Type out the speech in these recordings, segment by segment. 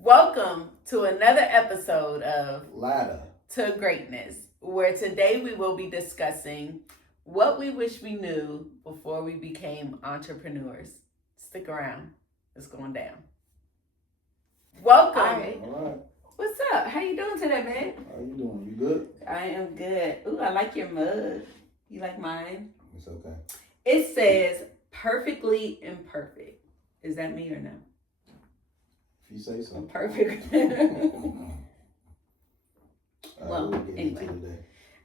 Welcome to another episode of Ladder To Greatness, where today we will be discussing what we wish we knew before we became entrepreneurs. Stick around, it's going down. Welcome. All right. What's up? How you doing today, man? How you doing? You good? I am good. Ooh, I like your mug. You like mine? It's okay. It says perfectly imperfect. Is that me or no? If you say so. I'm perfect. Well, anyway.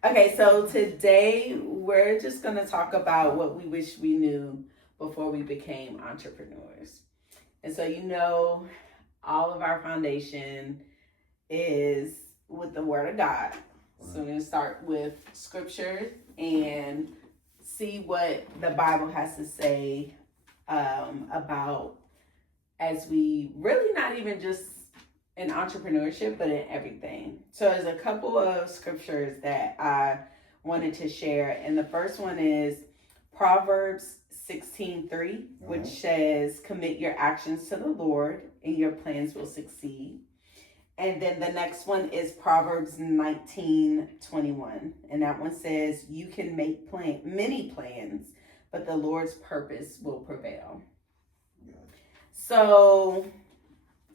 Okay, so today we're just going to talk about what we wish we knew before we became entrepreneurs. And so, all of our foundation is with the Word of God. So we're going to start with scripture and see what the Bible has to say about, as we really not even just in entrepreneurship, but in everything. So there's a couple of scriptures that I wanted to share. And the first one is Proverbs 16:3, which says, commit your actions to the Lord and your plans will succeed. And then the next one is Proverbs 19:21. And that one says, you can make many plans, but the Lord's purpose will prevail. So,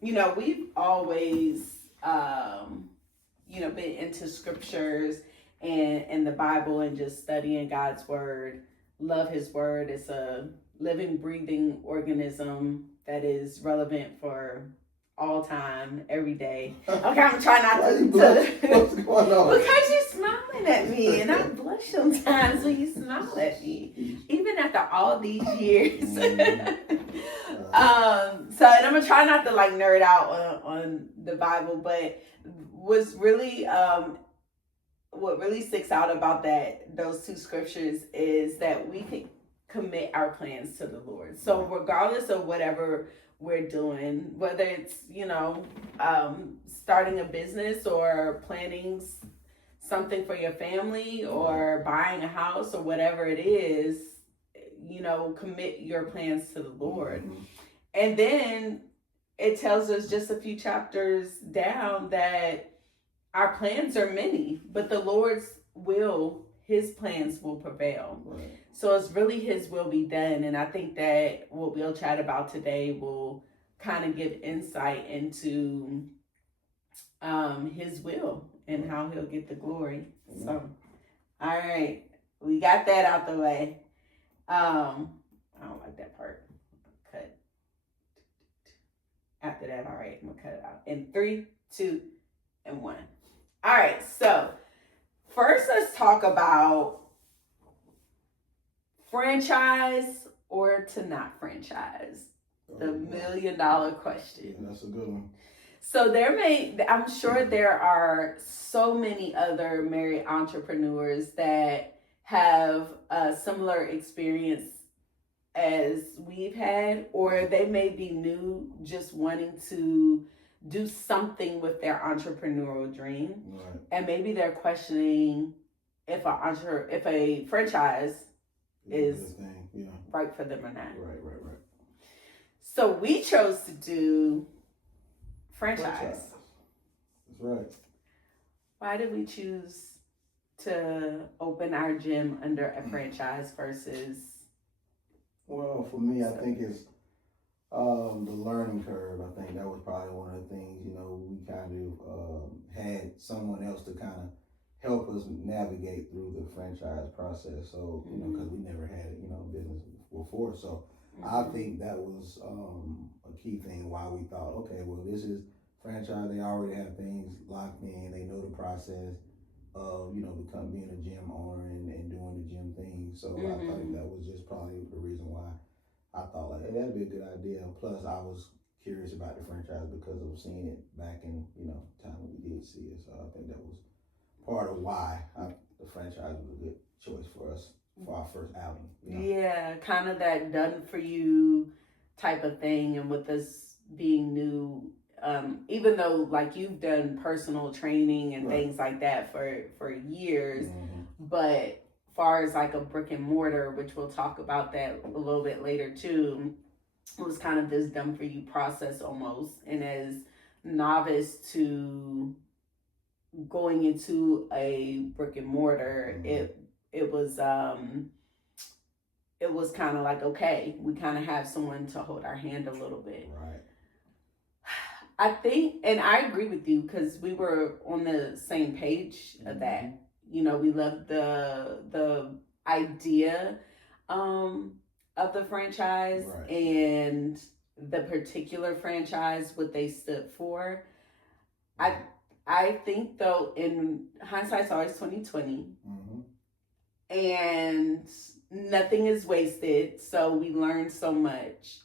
we've always, been into scriptures and the Bible and just studying God's word. Love his word. It's a living, breathing organism that is relevant for all time, every day. Okay, I'm trying not to. What's going on? Because you're smiling at me, and I blush sometimes when you smile at me, even after all these years. And I'm gonna try not to nerd out on the Bible, but what's really what really sticks out about those two scriptures is that we can commit our plans to the Lord. So regardless of whatever we're doing, whether it's starting a business or planning something for your family or buying a house or whatever it is, commit your plans to the Lord. Mm-hmm. And then it tells us just a few chapters down that our plans are many, but the Lord's will, his plans will prevail. Right. So it's really his will be done. And I think that what we'll chat about today will kind of give insight into his will and how he'll get the glory. Mm-hmm. So, all right, we got that out the way. I don't like that part. Cut. After that, all right, I'm gonna cut it out. In 3, 2, and 1. All right, so first let's talk about franchise or to not franchise. The $1 million question. Yeah, that's a good one. So I'm sure there are so many other married entrepreneurs that have a similar experience as we've had, or they may be new, just wanting to do something with their entrepreneurial dream. Right. And maybe they're questioning if a franchise is right for them or not. Right. So we chose to do franchise. That's right. Why did we choose to open our gym under a franchise versus? Well, for me, I think it's the learning curve. I think that was probably one of the things, we kind of had someone else to kind of help us navigate through the franchise process. So, because we never had, business before. So I think that was a key thing why we thought, okay, well, this is franchise. They already have things locked in. They know the process of, being a gym owner and doing the gym thing. So I think that was just probably the reason why I thought, hey, that'd be a good idea. Plus, I was curious about the franchise because of seeing it back in, time when we did see it. So I think that was part of why the franchise was a good choice for us for our first outing. Yeah, kind of that done for you type of thing. And with us being new, even though you've done personal training and things like that for years, but far as a brick and mortar, which we'll talk about that a little bit later too, it was kind of this done for you process almost. And as novice to going into a brick and mortar, it was kind of like, okay, we kind of have someone to hold our hand a little bit. Right. I think, and I agree with you because we were on the same page of that. You know, we loved the idea of the franchise, right. and the particular franchise, what they stood for. Right. I think though, in hindsight's always 2020, and nothing is wasted. So we learned so much.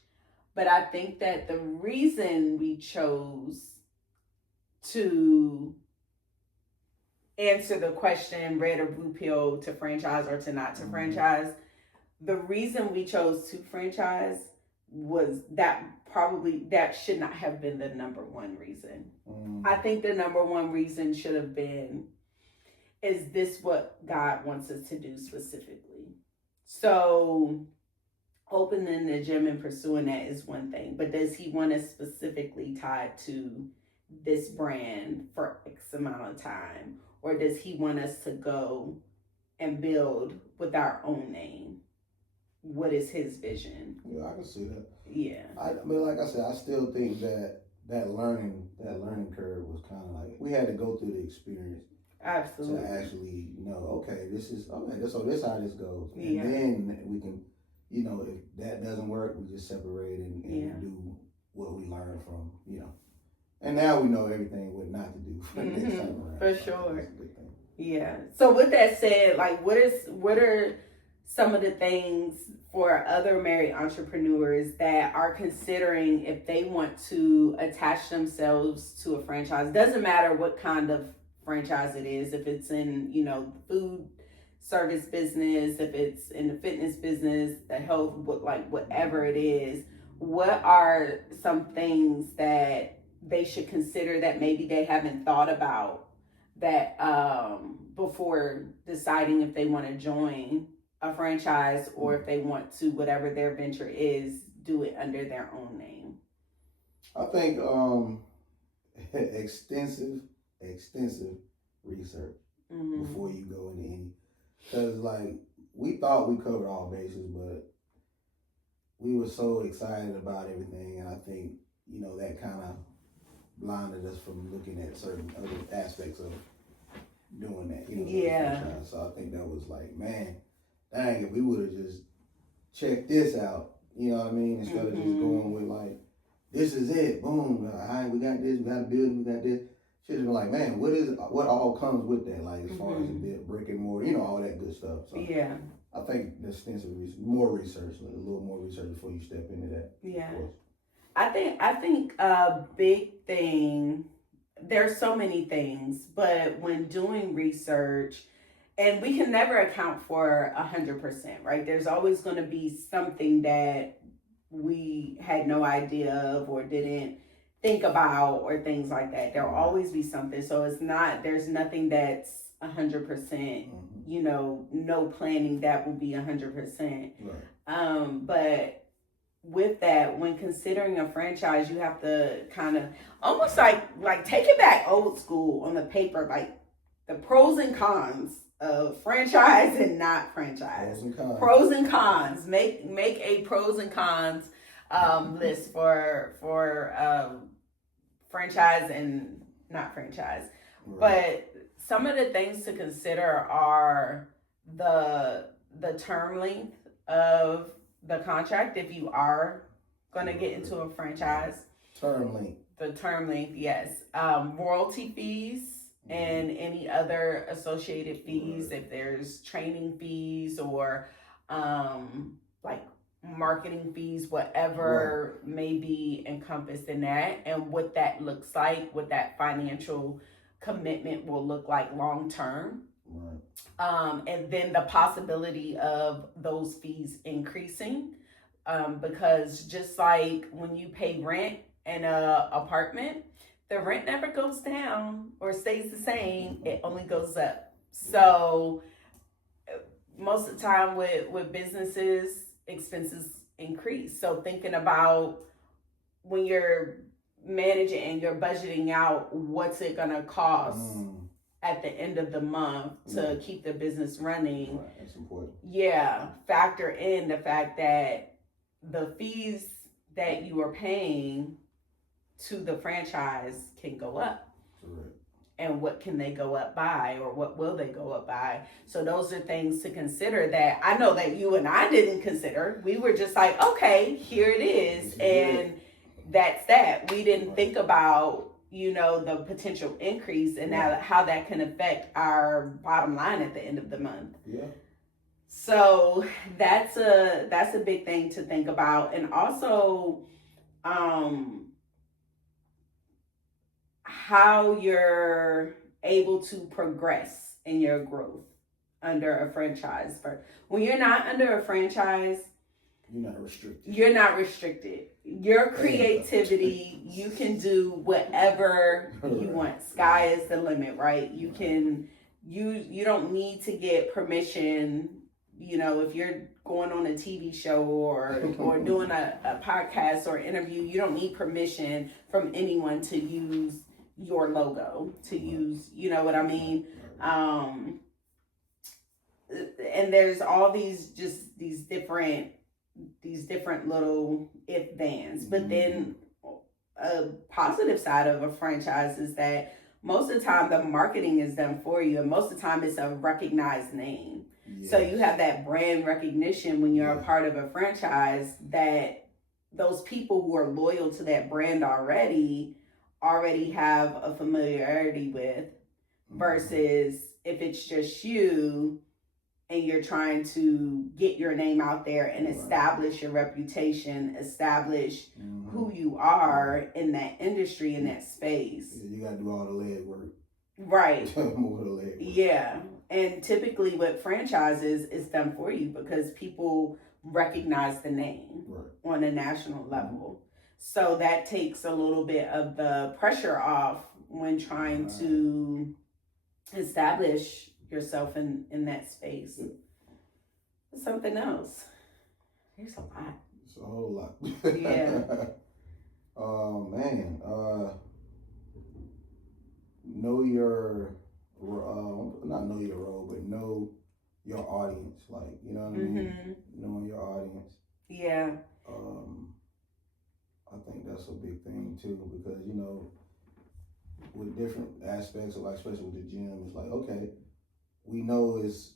But I think that the reason we chose to answer the question, red or blue pill, to franchise or to not to franchise, the reason we chose to franchise was that probably that should not have been the number one reason. I think the number one reason should have been, is this what God wants us to do specifically? So opening the gym and pursuing that is one thing, but does he want us specifically tied to this brand for X amount of time? Or does he want us to go and build with our own name? What is his vision? Yeah, I can see that. Yeah. But like I said, I still think that learning curve was kind of like, we had to go through the experience. Absolutely. To actually know, okay, this is how this goes. And yeah. Then we can, if that doesn't work, we just separate and do what we learned from, And now we know everything what not to do for next time around. For sure. That's a good thing. Yeah. So with that said, like, what are some of the things for other married entrepreneurs that are considering if they want to attach themselves to a franchise? Doesn't matter what kind of franchise it is, if it's in, food service business, if it's in the fitness business, the health, like whatever it is, what are some things that they should consider that maybe they haven't thought about that before deciding if they want to join a franchise, or if they want to, whatever their venture is, do it under their own name? I think extensive research before you go into any, because like we thought we covered all bases, but we were so excited about everything, and I think that kind of blinded us from looking at certain other aspects of doing that. So I think that was like, man, dang, if we would have just checked this out, you know what I mean, instead of just going with like, this is it, boom, all right, we got this, we got a building, we got this. Should have been like, man, what all comes with that, like as far as the brick and mortar, all that good stuff. So yeah, I think the extensive more research, a little more research before you step into that. Yeah, I think a big thing. There's so many things, but when doing research, and we can never account for 100%, right? There's always going to be something that we had no idea of or didn't think about, or things like that. There'll always be something. So there's nothing that's 100%, no planning that will be 100%. Right. But with that, when considering a franchise, you have to kind of almost like take it back old school on the paper, like the pros and cons of franchise and not franchise. Pros and cons. Make a pros and cons list for franchise and not franchise. Right. But some of the things to consider are the term length of the contract if you are going to get into a franchise. The term length, yes. Royalty fees and any other associated fees, if there's training fees or like marketing fees, whatever may be encompassed in that, and what that looks like, what that financial commitment will look like long term. And then the possibility of those fees increasing, because just like when you pay rent in an apartment, the rent never goes down or stays the same, it only goes up. So most of the time with businesses, expenses increase. So thinking about when you're managing and you're budgeting out what's it gonna cost at the end of the month to keep the business running. Right. That's important. Yeah, factor in the fact that the fees that you are paying to the franchise can go up. Correct. And what can they go up by, or what will they go up by? So those are things to consider that I know that you and I didn't consider. We were just like, okay, here it is, and that's that. We didn't think about, the potential increase and how that can affect our bottom line at the end of the month. Yeah. So that's a big thing to think about, and also how you're able to progress in your growth under a franchise. When you're not under a franchise, you're not restricted. Your creativity, you can do whatever you want. Sky is the limit, right? You don't need to get permission. If you're going on a TV show or doing a podcast or interview, you don't need permission from anyone to use your logo, to use, you know what I mean? And there's all these different little if thans. But then a positive side of a franchise is that most of the time the marketing is done for you, and most of the time it's a recognized name. Yes. So you have that brand recognition when you're a part of a franchise, that those people who are loyal to that brand already have a familiarity with, versus if it's just you and you're trying to get your name out there and establish your reputation, establish who you are in that industry, in that space. You got to do all the leg work. Right. More of the leg work. Yeah. And typically with franchises, it's done for you because people recognize the name on a national level. So that takes a little bit of the pressure off when trying to establish yourself in that space. Something else. There's a lot. It's a whole lot. Yeah. Man. Know your, not know your role, but know your audience. Like, you know what I mean? Knowing your audience. Yeah. I think that's a big thing too, because, with different aspects of, like, especially with the gym, it's like, okay, we know it's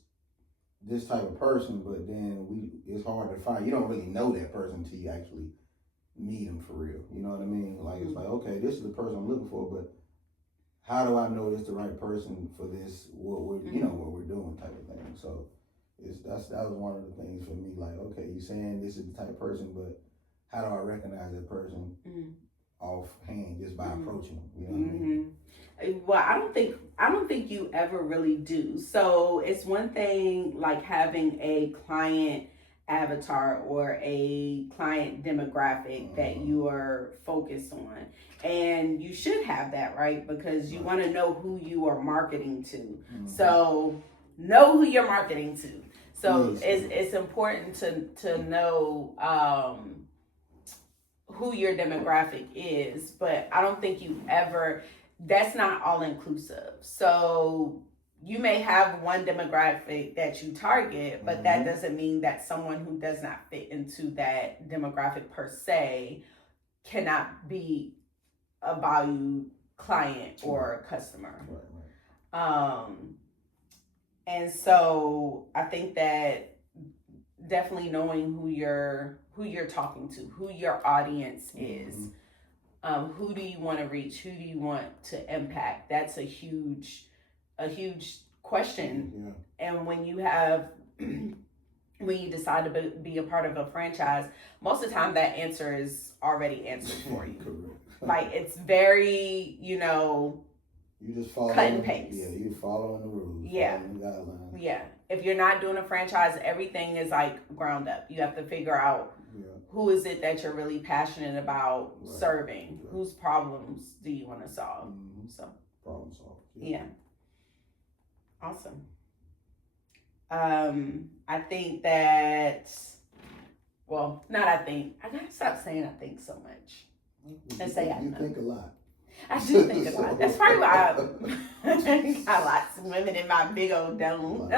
this type of person, but then it's hard to find. You don't really know that person until you actually meet them for real. You know what I mean? Like, it's like, okay, this is the person I'm looking for, but how do I know this the right person for this, what we're doing type of thing. So that was one of the things for me, like, okay, you're saying this is the type of person, but how do I recognize that person offhand just by approaching them? You know what I mean? Well, I don't think you ever really do. So it's one thing like having a client avatar or a client demographic that you are focused on. And you should have that, right? Because you want to know who you are marketing to. So know who you're marketing to. So it's important to know who your demographic is, but I don't think that's not all inclusive. So you may have one demographic that you target, but that doesn't mean that someone who does not fit into that demographic per se cannot be a valued client or customer. And so I think that definitely knowing who you're talking to, who your audience is, who do you want to reach, who do you want to impact, that's a huge question. And when you decide to be a part of a franchise, most of the time that answer is already answered for you. Like, it's very, you just follow cut and paste. Yeah, you following the rules. Yeah. Following the guidelines. Yeah. If you're not doing a franchise, everything is like ground up. You have to figure out who is it that you're really passionate about serving. Whose problems do you want to solve? So problem solve. Yeah. Awesome. I think that, well, not I think. I gotta stop saying I think so much. and say I You know. think a lot. I do think a lot. That's probably why I got lots of women in my big old dome.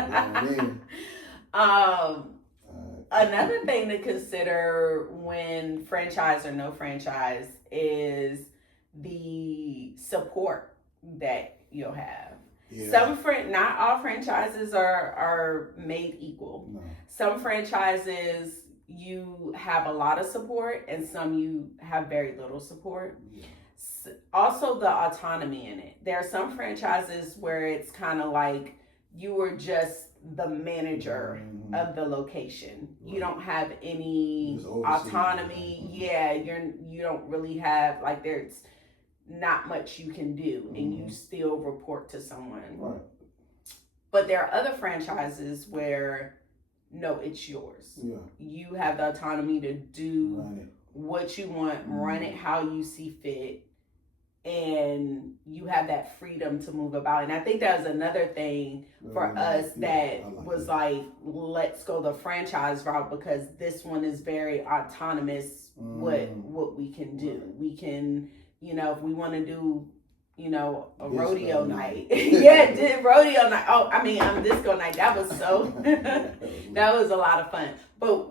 Another thing to consider when franchise or no franchise is the support that you'll have. Yeah. Not all franchises are made equal. No. Some franchises you have a lot of support, and some you have very little support. Yeah. Also, the autonomy in it. There are some franchises where it's kind of like you were just the manager of the location. Right. You don't have any autonomy. Yeah, you don't really have, like, there's not much you can do, and you still report to someone. Right. But there are other franchises where no, it's yours. Yeah. You have the autonomy to do what you want, run it how you see fit, and you have that freedom to move about. And I think that was another thing for us that was like, let's go the franchise route, because this one is very autonomous. What we can do, we can, if we want to do, a rodeo night. Did rodeo night. Oh, I mean, disco night. That was so. That was a lot of fun. But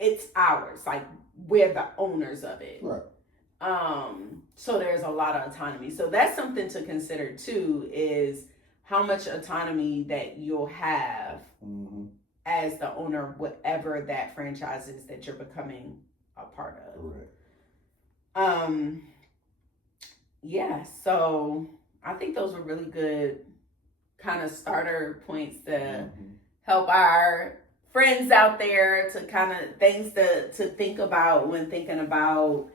it's ours. Like, we're the owners of it. Right. So there's a lot of autonomy. So that's something to consider too, is how much autonomy that you'll have as the owner of whatever that franchise is that you're becoming a part of. Right. Yeah, so I think those were really good kind of starter points to help our friends out there, to kind of things to think about when thinking about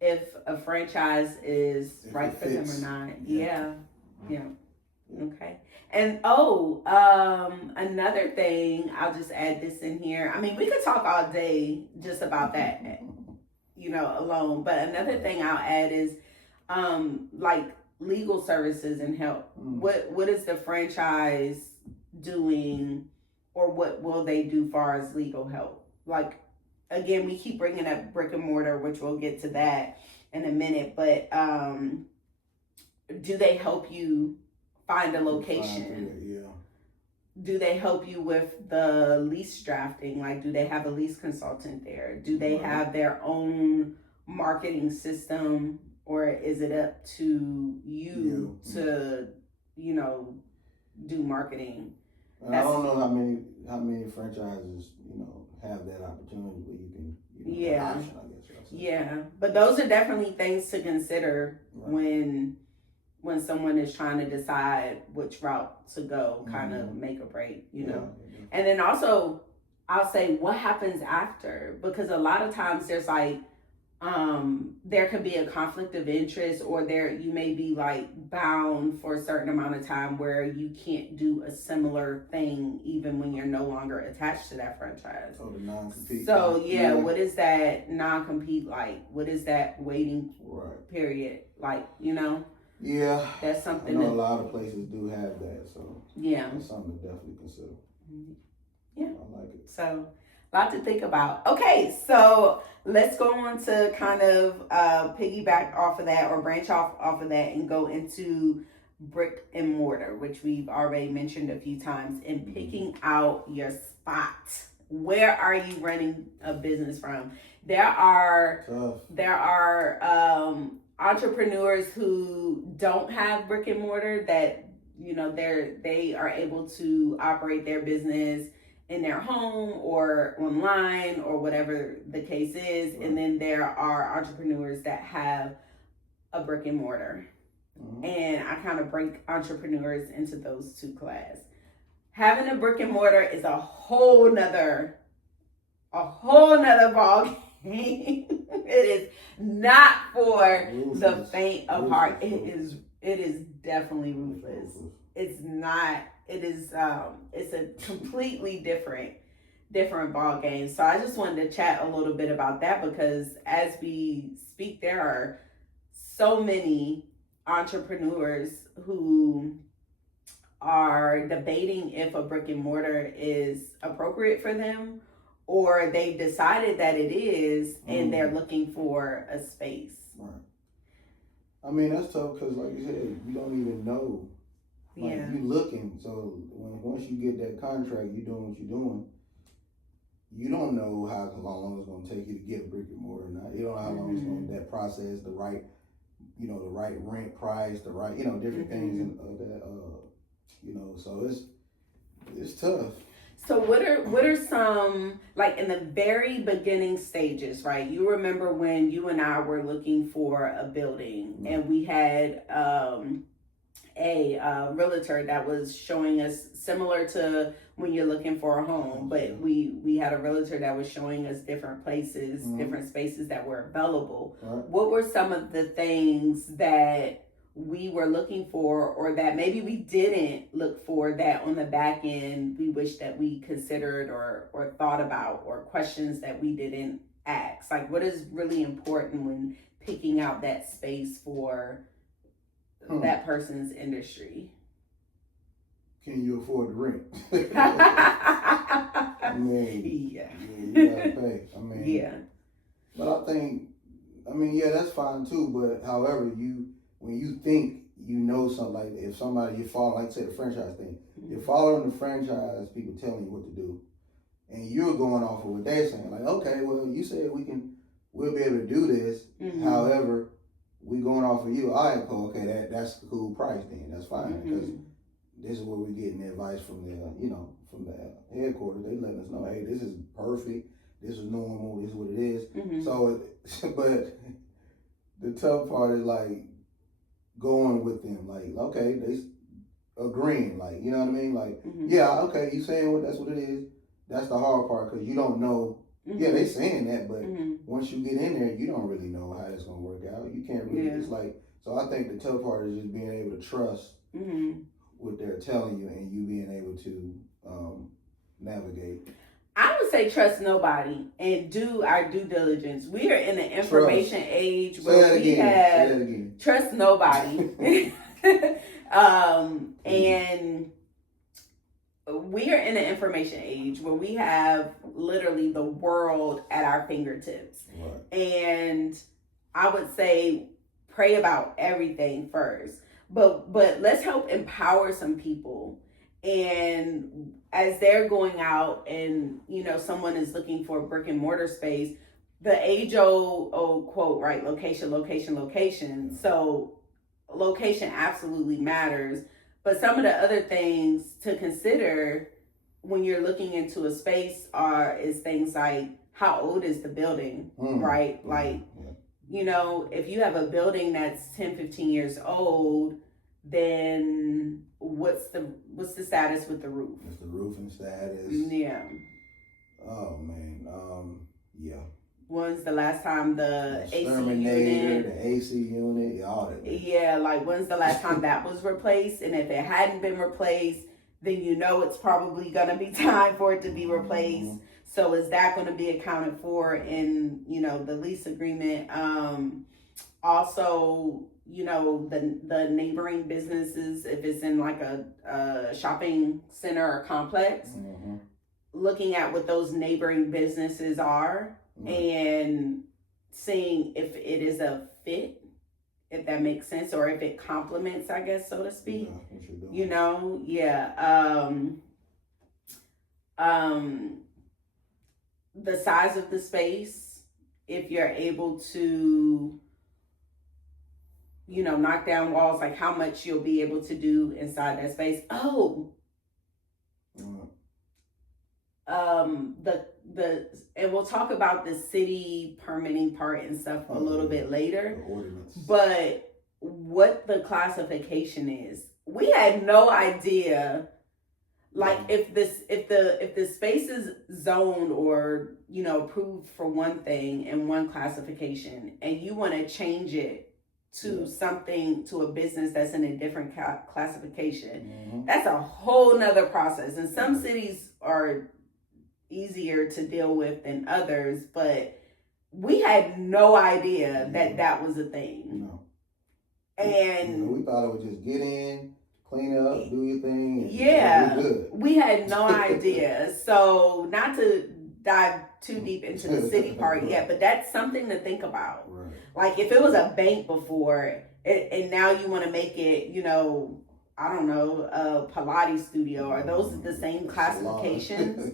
if a franchise is right for them or not. Yeah. Okay. And another thing, I'll just add this in here. I mean, we could talk all day just about that, alone. But another thing I'll add is like legal services and help. What is the franchise doing, or what will they do far as legal help? Like, again, we keep bringing up brick and mortar, which we'll get to that in a minute, but do they help you find a location? Do they help you with the lease drafting? Like, do they have a lease consultant there? Do they have their own marketing system, or is it up to you to, do marketing? I don't know how many franchises, have that opportunity where you can, option, I guess. Yeah, but those are definitely things to consider when someone is trying to decide which route to go, kind of make or break, And then also, I'll say, what happens after? Because a lot of times there's like, there could be a conflict of interest, or you may be like bound for a certain amount of time where you can't do a similar thing even when you're no longer attached to that franchise. Oh, the non-compete. So what is that non-compete like? What is that waiting period like? Yeah, that's something. I know a lot of places do have that, so that's something to definitely consider. Yeah, I like it. So, a lot to think about. Okay, so let's go on to kind of piggyback off of that, or branch off of that, and go into brick and mortar, which we've already mentioned a few times, and picking out your spot. Where are you running a business from? There are entrepreneurs who don't have brick and mortar that they are able to operate their business in their home or online or whatever the case is. And then there are entrepreneurs that have a brick and mortar. And I kind of break entrepreneurs into those two classes. Having a brick and mortar is a whole nother ball game. It is not for the faint of heart. It is definitely ruthless. It's not. It is. It's a completely different ball game. So I just wanted to chat a little bit about that, because as we speak, there are so many entrepreneurs who are debating if a brick and mortar is appropriate for them, or they've decided that it is, and they're looking for a space. Right. I mean, that's tough because, like you said, you don't even know. Like, you looking. So once you get that contract, you doing what you're doing. You don't know how long it's going to take you to get a brick and mortar. Now, you don't know how long it's going to that process, the right, the right rent price, the right, different things and that, so it's tough. So what are some, like, in the very beginning stages, right? You remember when you and I were looking for a building, and we had a realtor that was showing us, similar to when you're looking for a home, but we had a realtor that was showing us different places, different spaces that were available. Right. What were some of the things that we were looking for, or that maybe we didn't look for, that on the back end we wish that we considered or thought about, or questions that we didn't ask? Like, what is really important when picking out that space for that person's industry? Can you afford the rent? I mean, yeah, you gotta pay. I mean, yeah. But I think, that's fine too. But however, when you think something, like if somebody, you follow, like say the franchise thing, you're following the franchise people telling you what to do, and you're going off of what they're saying. Like, okay, well, you said we'll be able to do this. However, we going off of you. All right, cool. Okay, that's a cool price then. That's fine because this is where we're getting the advice from from the headquarters. They letting us know, hey, this is perfect. This is normal. This is what it is. So, but the tough part is like going with them. Like, okay, they agreeing. Like, you know what I mean? Like, yeah, okay, you saying that's what it is. That's the hard part because you don't know. Yeah, they saying that, but once you get in there, you don't really know how it's gonna work out. You can't really. It's like, so I think the tough part is just being able to trust what they're telling you, and you being able to navigate. I would say trust nobody and do our due diligence. We are in an information age where we have trust nobody. And we are in an information age where we have literally the world at our fingertips. Right. And I would say pray about everything first. But let's help empower some people. And as they're going out and, someone is looking for a brick and mortar space, the age old quote, right? Location, location, location. So location absolutely matters. But some of the other things to consider when you're looking into a space is things like, how old is the building, right? Like, if you have a building that's 10, 15 years old, then what's the status with the roof? It's the roofing status. Yeah. Oh man. Yeah. When's the last time the AC unit, the AC unit, all that. Yeah, like when's the last time that was replaced? And if it hadn't been replaced, then it's probably gonna be time for it to be replaced. So is that going to be accounted for in the lease agreement? Also, the neighboring businesses, if it's in like a shopping center or complex, looking at what those neighboring businesses are and seeing if it is a fit, if that makes sense, or if it complements, I guess, so to speak. The size of the space, if you're able to knock down walls, like how much you'll be able to do inside that space. And we'll talk about the city permitting part and stuff a little bit later. But what the classification is, we had no idea. Like if the space is zoned or approved for one thing and one classification, and you want to change it to something, to a business that's in a different classification, that's a whole nother process. And some cities are easier to deal with than others, but we had no idea that was a thing. No. And we thought it would just get in, clean it up, do your thing. Yeah, we had no idea. So not to dive too deep into the city part yet, but that's something to think about. Right. Like if it was a bank before, and now you want to make it, you know, I don't know, a Pilates studio, are those the same classifications?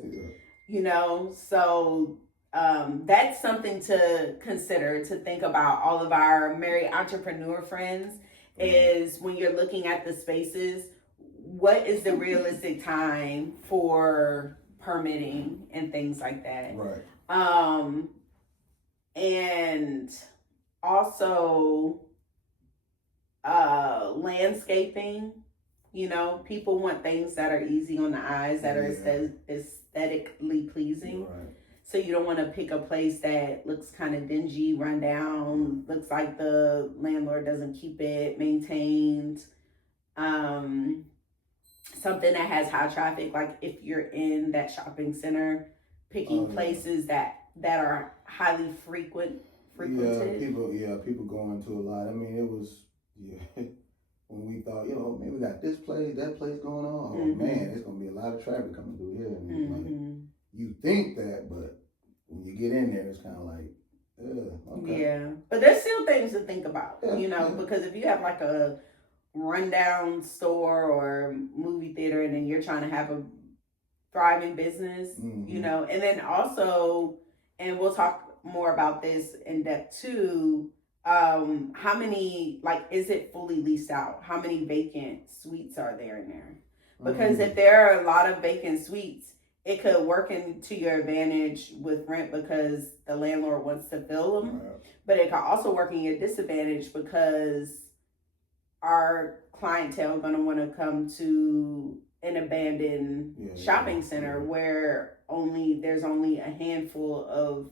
You know, so that's something to consider, to think about. All of our married entrepreneur friends is when you're looking at the spaces, what is the realistic time for permitting and things like that? Right. And also landscaping. You know, people want things that are easy on the eyes, that are aesthetically pleasing. Right. So you don't want to pick a place that looks kind of dingy, run down, looks like the landlord doesn't keep it maintained. Something that has high traffic, like if you're in that shopping center, picking places that are highly frequented. People going to a lot. I mean, it was when we thought, man, we got this place, that place going on. Oh man, it's gonna be a lot of traffic coming through here. And like, you think that, but when you get in there, it's kind of like, okay. Yeah, but there's still things to think about, because if you have like a rundown store or movie theater, and then you're trying to have a thriving business, and then also, and we'll talk more about this in depth too, how many, like, is it fully leased out? How many vacant suites are there in there? Because if there are a lot of vacant suites, it could work into your advantage with rent because the landlord wants to fill them. Right. But it could also work in your disadvantage because our clientele going to want to come to an abandoned shopping center where there's only a handful of,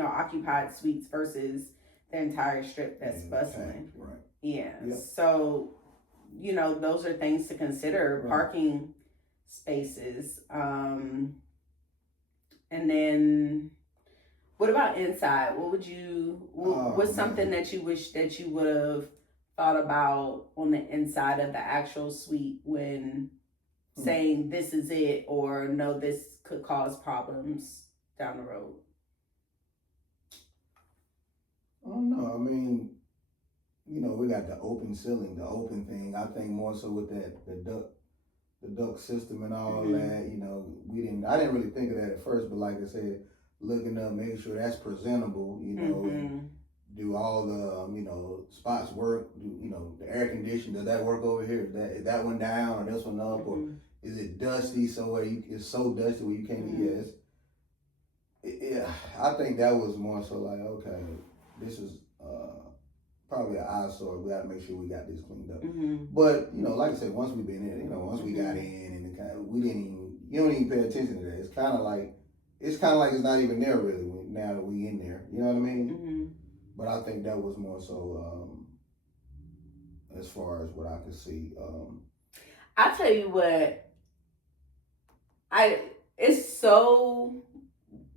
occupied suites versus the entire strip that's bustling. Right. Yeah. Yep. So, those are things to consider. Right. Parking spaces. And then what about inside? What's something that you wish that you would have thought about on the inside of the actual suite when saying this is it, or no, this could cause problems down the road? I don't know. I mean, we got the open ceiling, the open thing. I think more so with the duct system and all that. I didn't really think of that at first, but like I said, looking up, making sure that's presentable. And do all the spots work? The air conditioning, does that work over here? Is that one down or this one up, or is it dusty somewhere? It's so dusty where you can't. I think that was more so like, okay, this is probably an eyesore. We got to make sure we got this cleaned up. But like I said, once we've been in, once we got in, and you don't even pay attention to that. It's kind of like it's not even there really now that we in there. You know what I mean? But I think that was more so as far as what I could see. I'll tell you what. It's so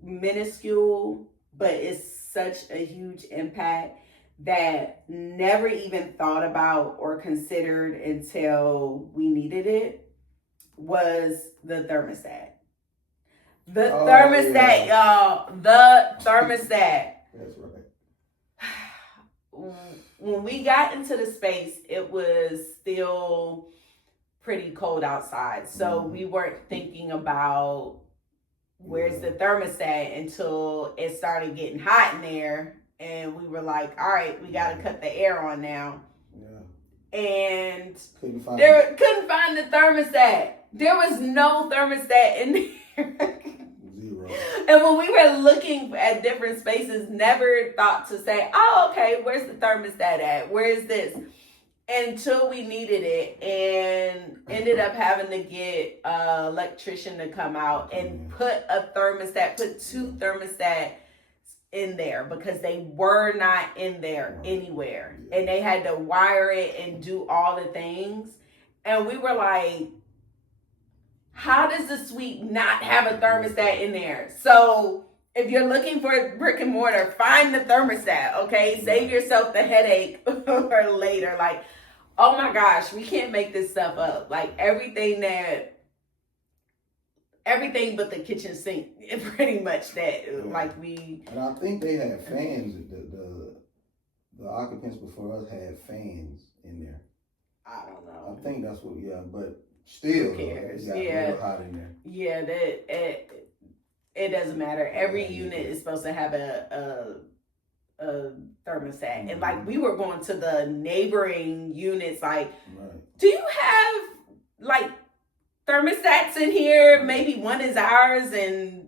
minuscule, but it's such a huge impact that never even thought about or considered until we needed it was the thermostat. Y'all. The thermostat. That's right. When we got into the space, it was still pretty cold outside. So we weren't thinking about where's the thermostat until it started getting hot in there. And we were like, all right, we got to cut the air on now. Yeah. And couldn't find the thermostat. There was no thermostat in there. Zero. And when we were looking at different spaces, never thought to say, oh, okay, where's the thermostat at? Where is this? Until we needed it, and ended up having to get an electrician to come out and put two thermostats in there because they were not in there anywhere. And they had to wire it and do all the things. And we were like, how does the suite not have a thermostat in there? So if you're looking for brick and mortar, find the thermostat, okay? Save yourself the headache for later. Like, oh my gosh, we can't make this stuff up. Like everything that everything but the kitchen sink. Pretty much that, like we. And I think they had fans. The occupants before us had fans in there. I don't know. I think that's what. Yeah, but still, who cares? It got real hot in there. Yeah, it doesn't matter. Every unit is supposed to have a thermostat, and like we were going to the neighboring units. Like, do you have like thermostats in here? Maybe one is ours, and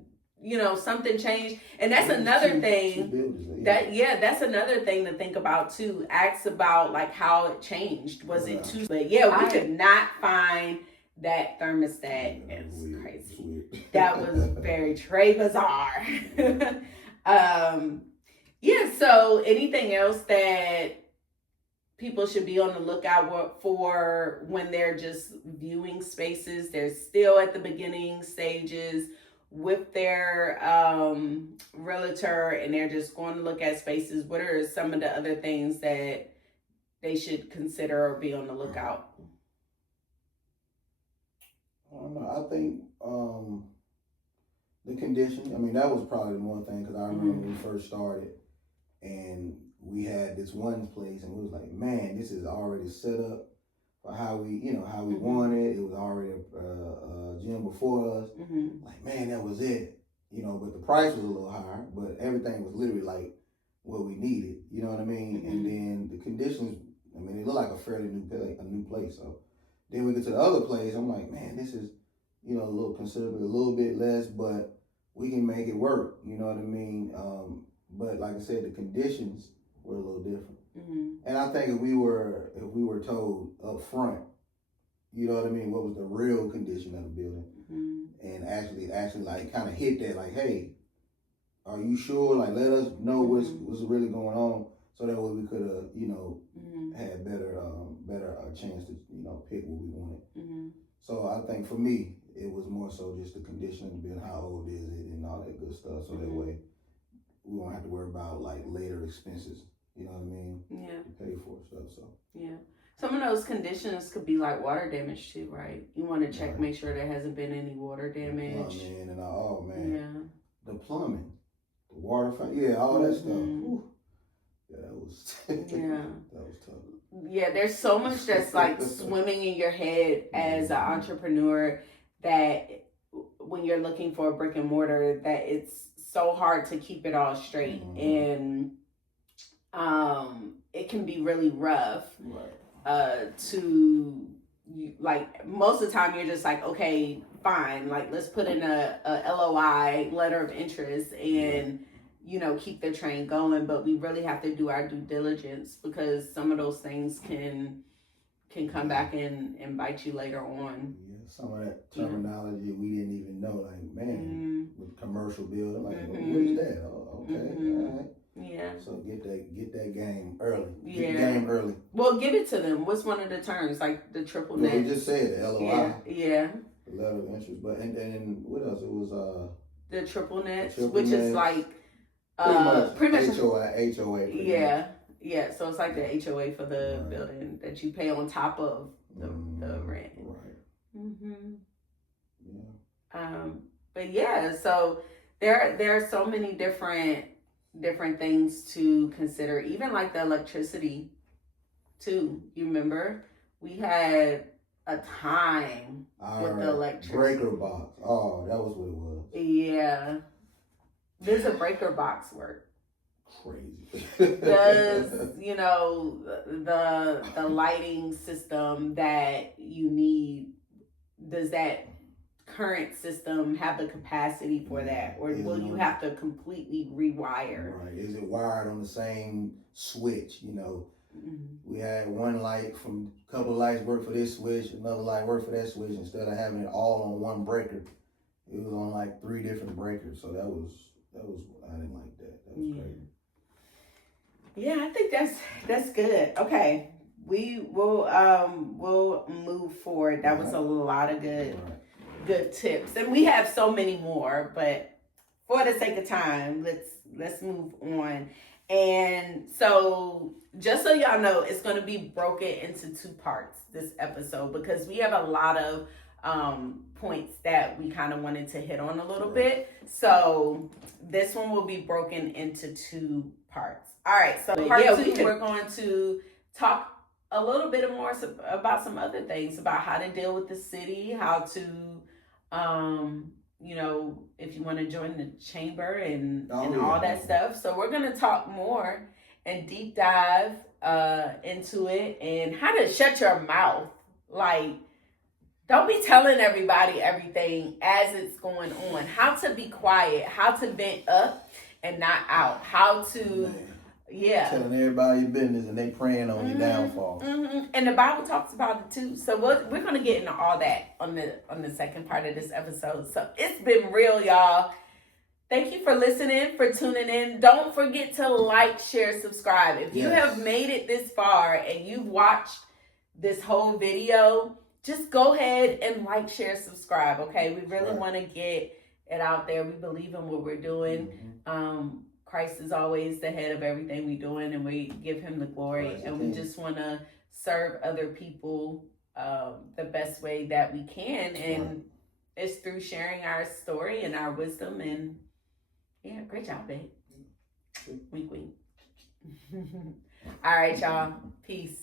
something changed. And that's another thing. That's another thing to think about too. Ask about like how it changed. Was it too? But we could not find that thermostat. It's crazy. That was very bizarre. So anything else that people should be on the lookout for when they're just viewing spaces? They're still at the beginning stages with their realtor, and they're just going to look at spaces. What are some of the other things that they should consider or be on the lookout? I don't know. I think the condition. I mean, that was probably the one thing, because I remember when we first started, and we had this one place, and we was like, man, this is already set up for how we want it. It was already a gym before us. Like, man, that was it. But the price was a little higher, but everything was literally like what we needed. You know what I mean? And then the conditions. I mean, it looked like a fairly new place. So then we get to the other place. I'm like, man, this is considerably a little bit less, but we can make it work. You know what I mean? But like I said, the conditions were a little different. And I think if we were told up front, you know what I mean, what was the real condition of the building, and actually like kind of hit that, like, hey, are you sure? Like, let us know what's really going on, so that way we could have had better chance to pick what we wanted. So I think for me, it was more so just the condition of the building, how old is it, and all that good stuff. So that way we won't have to worry about like later expenses. You know what I mean? Yeah. To pay for stuff. So yeah. Some of those conditions could be like water damage too, right? You want to check, make sure there hasn't been any water damage. The plumbing, the water, all that stuff. Whew. Yeah, that was that was tough. Yeah, there's so much that's like swimming in your head as an entrepreneur, that when you're looking for a brick and mortar, that it's so hard to keep it all straight, and it can be really rough. To like, most of the time you're just like, okay, fine, like let's put in a LOI, letter of interest, and keep the train going. But we really have to do our due diligence, because some of those things can come back and bite you later on. Yeah, some of that terminology we didn't even know, like, man, with commercial building, like, what is that? Oh, okay, all right. Yeah. So get that game early. Get the game early. Well, give it to them. What's one of the terms, like the triple net? We just said the LOI. Yeah. The letter of interest, but and then what else? It was the triple net, which is like pretty much HOA. Yeah. So it's like the HOA for the building that you pay on top of the rent. Right. Yeah. But so there are so many different things to consider, even like the electricity too. You remember we had a time with the electricity breaker box. Oh, that was what it was. Yeah. Does a breaker box work? Crazy. Does the lighting system that you need, does that current system have the capacity for that, or will you have to completely rewire? Right. Is it wired on the same switch? We had one light from a couple of lights work for this switch, another light work for that switch. Instead of having it all on one breaker, it was on like 3 different breakers. So that was I didn't like that. That was crazy. Yeah, I think that's good. Okay, we will we'll move forward. That was a lot of good tips, and we have so many more, but for the sake of time, let's move on. And so, just so y'all know, it's going to be broken into 2 parts, this episode, because we have a lot of points that we kind of wanted to hit on a little bit. So this one will be broken into 2 parts. All right, so part 2, we're going to talk a little bit more about some other things, about how to deal with the city, how to, if you want to join the chamber and all that stuff. So we're going to talk more and deep dive into it, and how to shut your mouth. Like, don't be telling everybody everything as it's going on. How to be quiet, how to vent up and not out, how to... Yeah, telling everybody your business and they praying on your downfall. And the Bible talks about it too. So we're going to get into all that on the second part of this episode. So it's been real, y'all. Thank you for listening, for tuning in. Don't forget to like, share, subscribe. If you have made it this far and you've watched this whole video, just go ahead and like, share, subscribe. Okay, we really want to get it out there. We believe in what we're doing. Christ is always the head of everything we're doing, and we give him the glory. And we just want to serve other people the best way that we can. And it's through sharing our story and our wisdom. And yeah, great job, babe. Wink, wink. All right, y'all. Peace.